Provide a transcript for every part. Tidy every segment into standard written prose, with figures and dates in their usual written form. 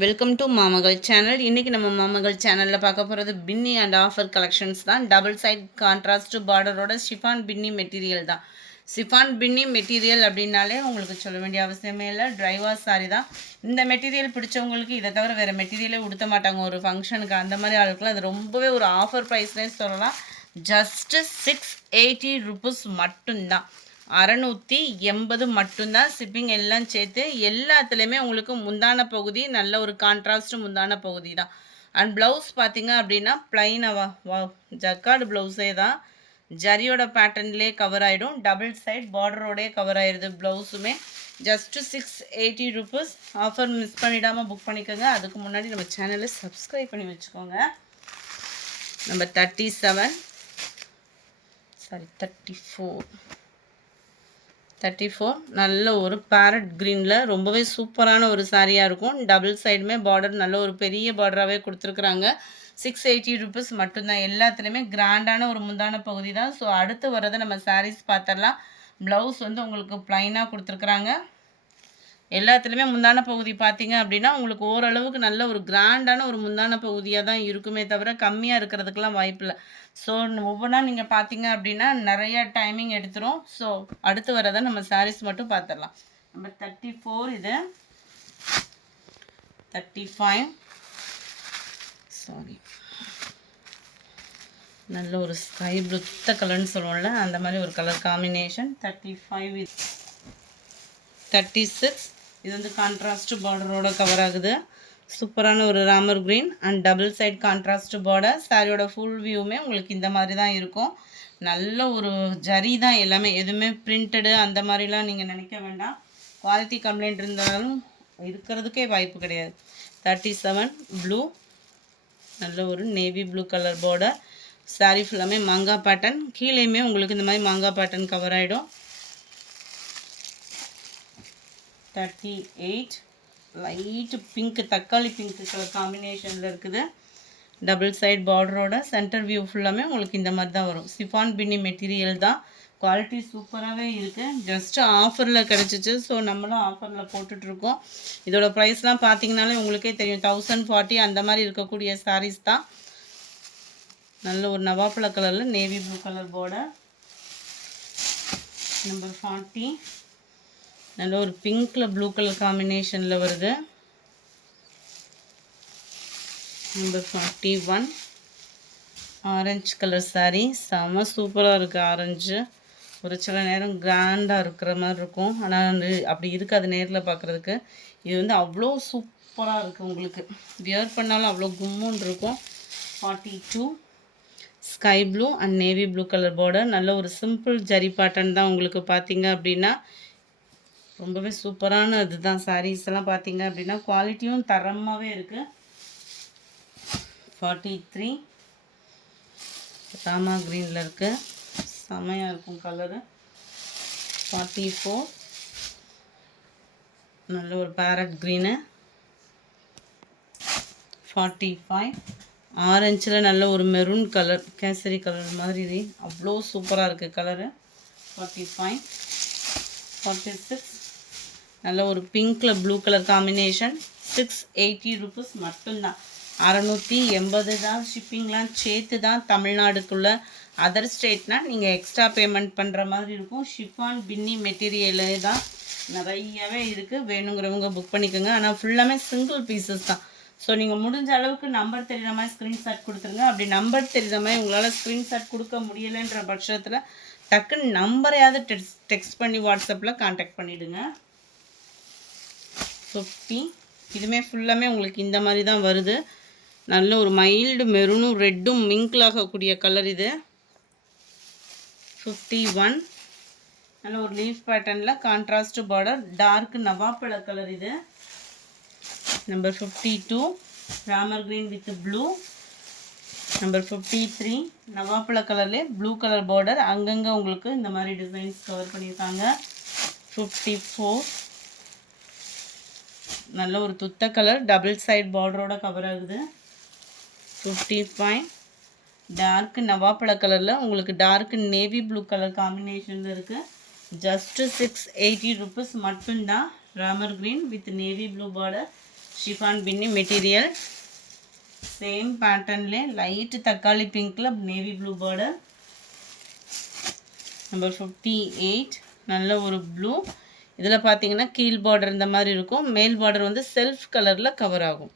Welcome to மாமகள் channel. இன்றைக்கி நம்ம மாமகள் சேனலில் பார்க்க போகிறது பின்னி அண்ட் ஆஃபர் கலெக்ஷன்ஸ் தான். டபுள் சைட் கான்ட்ராஸ்ட் பார்டரோட ஷிஃபான் பின்னி மெட்டீரியல் தான். ஷிஃபான் பின்னி மெட்டீரியல் அப்படின்னாலே உங்களுக்கு சொல்ல வேண்டிய அவசியமே இல்லை, ட்ரைவாஸ் சாரி தான். இந்த மெட்டீரியல் பிடிச்சவங்களுக்கு இதை தவிர வேறு மெட்டீரியலே உடுத்த மாட்டாங்க ஒரு ஃபங்க்ஷனுக்கு. அந்த மாதிரி ஆளுக்குலாம் அது ரொம்பவே ஒரு ஆஃபர் ப்ரைஸ்னே சொல்லலாம். ஜஸ்ட்டு 680 ருபீஸ் மட்டும்தான். 680 மட்டும்தான். ஷிப்பிங் எல்லாம் சேர்த்து எல்லாத்துலேயுமே உங்களுக்கு முந்தான பகுதி நல்ல ஒரு கான்ட்ராஸ்ட் முந்தான பகுதி தான். அண்ட் ப்ளவுஸ் பார்த்தீங்க அப்படின்னா ப்ளைனாக ஜக்கார்டு ப்ளவுஸே தான். ஜரியோட பேட்டர்ன்லேயே கவர் ஆகிடும். டபுள் சைட் பார்டரோடே கவர் ஆகிடுது ப்ளவுஸுமே. Just 680 rupees. ஆஃபர் மிஸ் பண்ணிடாமல் புக் பண்ணிக்கோங்க. அதுக்கு முன்னாடி நம்ம சேனலை சப்ஸ்கிரைப் பண்ணி வச்சுக்கோங்க. நம்ம 34 நல்ல ஒரு பேரட் க்ரீனில் ரொம்பவே சூப்பரான ஒரு சாரியாக இருக்கும். டபுள் சைடுமே பார்டர் நல்ல ஒரு பெரிய பார்டராகவே கொடுத்துருக்குறாங்க. 680 ருபீஸ் மட்டும்தான். எல்லாத்துலேயுமே கிராண்டான ஒரு முந்தான பகுதி தான். ஸோ அடுத்து வரதை நம்ம சாரீஸ் பார்த்துடலாம். ப்ளவுஸ் வந்து உங்களுக்கு ப்ளைனாக கொடுத்துருக்குறாங்க. எல்லாத்துலேயுமே முந்தான பகுதி பார்த்தீங்க அப்படின்னா உங்களுக்கு ஓரளவுக்கு நல்ல ஒரு கிராண்டான ஒரு முந்தான பகுதியாக தான் இருக்குமே தவிர கம்மியாக இருக்கிறதுக்கெலாம் வாய்ப்பில்லை. ஸோ ஒவ்வொன்றா நீங்கள் பார்த்தீங்க அப்படின்னா நிறைய டைமிங் எடுத்துரும். ஸோ அடுத்து வரதை நம்ம சாரீஸ் மட்டும் பார்த்துடலாம். நம்ம 34 இது 35 சாரி நல்ல ஒரு ஸ்கை ப்ளூத்த கலர்னு சொல்லுவோம்ல, அந்த மாதிரி ஒரு கலர் காம்பினேஷன். 35 36 இது வந்து கான்ட்ராஸ்ட் பார்டரோட கவர் ஆகுது. சூப்பரான ஒரு Ramar green and double side contrast border. சாரியோட ஃபுல் வியூமே உங்களுக்கு இந்த மாதிரி தான் இருக்கும். நல்ல ஒரு ஜரி தான் எல்லாமே, எதுவுமே பிரிண்டடு அந்த மாதிரிலாம் நீங்கள் நினைக்க வேண்டாம். குவாலிட்டி கம்ப்ளைண்ட் இருந்தாலும் இருக்கிறதுக்கே வாய்ப்பு கிடையாது. 37 ப்ளூ நல்ல ஒரு navy blue colour border. Sorry ஃபுல்லாமே மாங்காய் பேட்டர்ன். கீழேயுமே உங்களுக்கு இந்த மாதிரி மாங்காய் பேட்டர்ன் கவர் ஆகிடும். 38 லைட் பிங்க் தக்காளி பிங்க் கலர் காம்பினேஷனில் இருக்குது. டபுள் சைட் பார்டரோட சென்டர் வியூ ஃபுல்லாமே உங்களுக்கு இந்த மாதிரி தான் வரும். ஷிஃபான் பின்னி மெட்டீரியல் தான். குவாலிட்டி சூப்பராகவே இருக்குது. ஜஸ்ட்டு ஆஃபரில் கிடச்சிச்சு. ஸோ நம்மளும் ஆஃபரில் போட்டுட்ருக்கோம். இதோட ப்ரைஸ்லாம் பார்த்தீங்கனாலே உங்களுக்கே தெரியும். 1040 அந்த மாதிரி இருக்கக்கூடிய சாரீஸ் தான். நல்ல ஒரு நவாப்பழ கலரில் navy blue colour border. Number 40 நல்ல ஒரு பிங்க்கில் ப்ளூ கலர் காம்பினேஷனில் வருது. Number 41 orange colour sari. செம்ம சூப்பராக இருக்குது. ஆரஞ்சு ஒரு சில நேரம் கிராண்டாக இருக்கிற மாதிரி இருக்கும், ஆனால் அப்படி இருக்காது நேரில் பார்க்குறதுக்கு. இது வந்து அவ்வளோ சூப்பராக இருக்குது. உங்களுக்கு வியர் பண்ணாலும் அவ்வளோ கும்முன்னு இருக்கும். 42 sky blue and navy blue colour border. நல்ல ஒரு சிம்பிள் ஜரி பேட்டர்ன் தான். உங்களுக்கு பார்த்தீங்க அப்படின்னா ரொம்பவே சூப்பரான இதுதான். சாரீஸ் எல்லாம் பார்த்தீங்க அப்படின்னா குவாலிட்டியும் தரமாகவே இருக்குது. 43 ராமா க்ரீனில் இருக்குது. செமையாக இருக்கும் கலரு. 44 நல்ல ஒரு பேரட் க்ரீனு. 45 ஆரஞ்சில் நல்ல ஒரு மெரூன் கலர், கேசரி கலர் மாதிரி அவ்வளோ சூப்பராக இருக்குது கலரு. 45 46 நல்ல ஒரு பிங்க்கில் ப்ளூ கலர் காம்பினேஷன். 680 ருபீஸ் மட்டும்தான். 680 தான். ஷிப்பிங்லாம் சேர்த்து தான். தமிழ்நாடுக்குள்ளே அதர் ஸ்டேட்னால் நீங்கள் எக்ஸ்ட்ரா பேமெண்ட் பண்ணுற மாதிரி இருக்கும். ஷிஃபான் பின்னி மெட்டீரியலே தான் நிறையவே இருக்குது. வேணுங்கிறவங்க புக் பண்ணிக்கோங்க. ஆனால் ஃபுல்லாமே சிங்கிள் பீசஸ் தான். ஸோ நீங்கள் முடிஞ்ச அளவுக்கு நம்பர் தெரிகிற மாதிரி ஸ்க்ரீன்ஷாட் கொடுத்துருங்க. அப்படி நம்பர் தெரிகிற மாதிரி உங்களால் ஸ்க்ரீன்ஷாட் கொடுக்க முடியலைன்ற பட்சத்தில் டக்குன்னு நம்பரையாவது டெக்ஸ்ட் பண்ணி வாட்ஸ்அப்பில் கான்டாக்ட் பண்ணிவிடுங்க. 50 இதுவுமே ஃபுல்லாமே உங்களுக்கு இந்த மாதிரி தான் வருது. நல்ல ஒரு மைல்டு மெரூனும் ரெட்டும் மிங்கிள் ஆகக்கூடிய கலர் இது. 51 நல்ல ஒரு லீஃப் பேட்டர்னில் கான்ட்ராஸ்ட் பார்டர், டார்க் நவாப்பழ கலர் இது. Number 52 Ramar green with blue. Number 53 நவாப்பழ கலர்லேயே ப்ளூ கலர் பார்டர். அங்கங்கே உங்களுக்கு இந்த மாதிரி டிசைன்ஸ் கவர் பண்ணியிருக்காங்க. 54 நல்ல ஒரு துத்த கலர், டபுள் சைட் பார்டரோட கவர் ஆகுது. 55 டார்க் நவாப்பழ கலரில் உங்களுக்கு டார்க் நேவி ப்ளூ கலர் காம்பினேஷனில் இருக்குது. ஜஸ்ட்டு 680 ருபீஸ் மட்டும்தான். Ramar green with navy blue border. Chiffon பின்னி மெட்டீரியல். சேம் பேட்டர்ன்லேயே லைட் தக்காளி பிங்க்கில் நேவி ப்ளூ பார்டர். நம்பர் 58 நல்ல ஒரு ப்ளூ. இதில் பார்த்தீங்கன்னா கீழ் பார்டர் இந்த மாதிரி இருக்கும், மேல் பார்டர் வந்து செல்ஃப் கலரில் கவர் ஆகும்.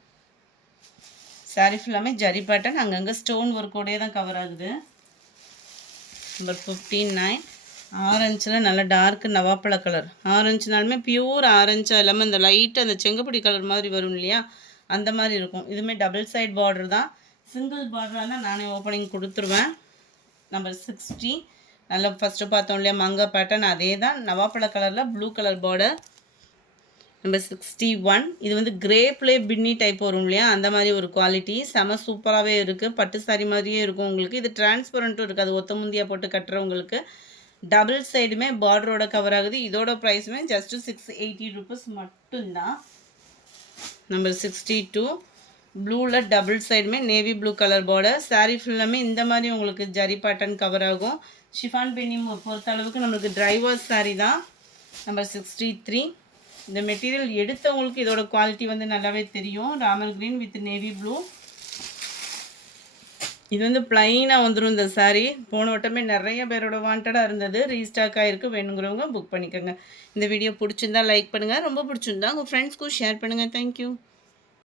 சாரீ ஃபுல்லாமே ஜரி பேட்டர்ன், அங்கங்கே ஸ்டோன் ஒர்க்கோடையே தான் கவர் ஆகுது. நம்பர் 59 ஆரஞ்சில் நல்ல டார்க் நவாப்பழ கலர். ஆரஞ்சுனாலுமே பியூர் ஆரஞ்சாக இல்லாமல் இந்த லைட்டு அந்த செங்கப்பொடி கலர் மாதிரி வரும் இல்லையா, அந்த மாதிரி இருக்கும். இதுவுமே டபுள் சைட் பார்டர் தான். சிங்கிள் பார்டராக தான் நானே ஓப்பனிங் கொடுத்துருவேன். நம்பர் 60 நல்லா ஃபஸ்ட்டு பார்த்தோம் இல்லையா மங்கா பேட்டர்ன், அதே தான் நவாப்பழ கலரில் ப்ளூ கலர் பார்டர். நம்பர் 61 இது வந்து கிரேப்லேயே பின்னி டைப் வரும் இல்லையா, அந்த மாதிரி ஒரு குவாலிட்டி. செம சூப்பராகவே இருக்குது, பட்டு சாரி மாதிரியே இருக்கும் உங்களுக்கு. இது டிரான்ஸ்பரண்ட்டும் இருக்குது, அது ஒத்த முந்தியாக போட்டு கட்டுறவங்களுக்கு. டபுள் சைடுமே பார்டரோட கவர் ஆகுது. இதோட ப்ரைஸுமே ஜஸ்ட்டு 680 ருபீஸ் மட்டும்தான். நம்பர் 62 ப்ளூவில் டபுள் சைடுமே navy blue colour border. Sari ஃபுல்லாமே இந்த மாதிரி உங்களுக்கு ஜரி பேட்டர்ன் கவர் ஆகும். ஷிஃபான் பின்னி பொறுத்த அளவுக்கு நம்மளுக்கு ட்ரைவர் சாரீ தான். நம்பர் 63 இந்த மெட்டீரியல் எடுத்தவங்களுக்கு இதோட குவாலிட்டி வந்து நல்லாவே தெரியும். Ramar green with navy blue. இது வந்து பிளைனாக வந்துடும் இந்த சாரீ. போன வட்டமே நிறைய பேரோட வாண்டடாக இருந்தது, ரீஸ்டாக் ஆகிருக்கு. வேணுங்கிறவங்க புக் பண்ணிக்கோங்க. இந்த வீடியோ பிடிச்சிருந்தா லைக் பண்ணுங்கள், ரொம்ப பிடிச்சிருந்தா உங்கள் ஃப்ரெண்ட்ஸ்க்கும் ஷேர் பண்ணுங்கள். தேங்க்யூ.